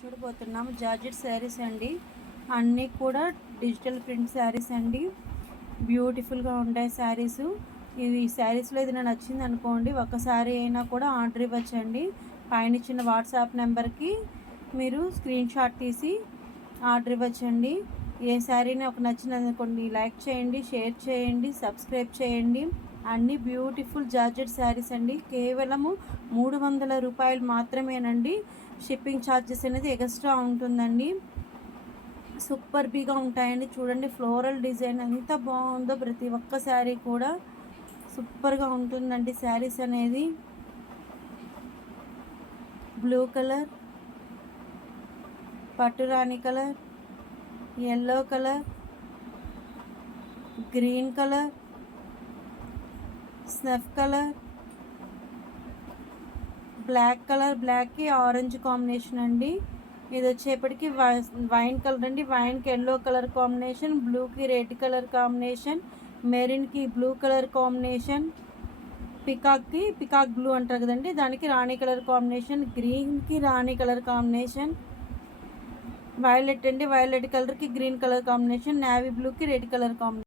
చూడబోతున్నాము జార్జెట్ శారీస్ అండి. అన్నీ కూడా డిజిటల్ ప్రింట్ శారీస్ అండి. బ్యూటిఫుల్గా ఉంటాయి శారీస్. ఇది శారీస్లో ఏదైనా నచ్చింది అనుకోండి, ఒక శారీ అయినా కూడా ఆర్డర్ ఇవ్వచ్చండి. పైన ఇచ్చిన వాట్సాప్ నెంబర్కి మీరు స్క్రీన్ షాట్ తీసి ఆర్డర్ ఇవ్వచ్చండి. ఏ శారీని ఒక నచ్చినది అనుకోండి, లైక్ చేయండి, షేర్ చేయండి, సబ్స్క్రైబ్ చేయండి. అన్ని బ్యూటిఫుల్ జార్జెట్ శారీస్ అండి. కేవలము 300 రూపాయలు మాత్రమేనండి. షిప్పింగ్ ఛార్జెస్ అనేది ఎక్స్ట్రా ఉంటుందండి. సూపర్ బీగా ఉంటాయండి. చూడండి ఫ్లోరల్ డిజైన్ ఎంత బాగుందో. ప్రతి ఒక్క శారీ కూడా సూపర్గా ఉంటుందండి. శారీస్ అనేది బ్లూ కలర్, పట్టు రాణి colour, yellow colour, green colour, snuff colour, black colour, బ్లాక్కి ఆరెంజ్ కాంబినేషన్ అండి. ఇది వచ్చేప్పటికి వైన్ కలర్ అండి. వైన్కి ఎల్లో కలర్ కాంబినేషన్, బ్లూకి రెడ్ కలర్ కాంబినేషన్, మెరూన్కి blue colour combination, peacock blue అంటారు కదండి, దానికి రాణి కలర్ కాంబినేషన్, గ్రీన్కి రాణి కలర్ కాంబినేషన్, వైలెట్ అండి, వైలెట్ కలర్కి గ్రీన్ కలర్ కాంబినేషన్, నేవీ బ్లూకి రెడ్ కలర్ కాంబినేషన్.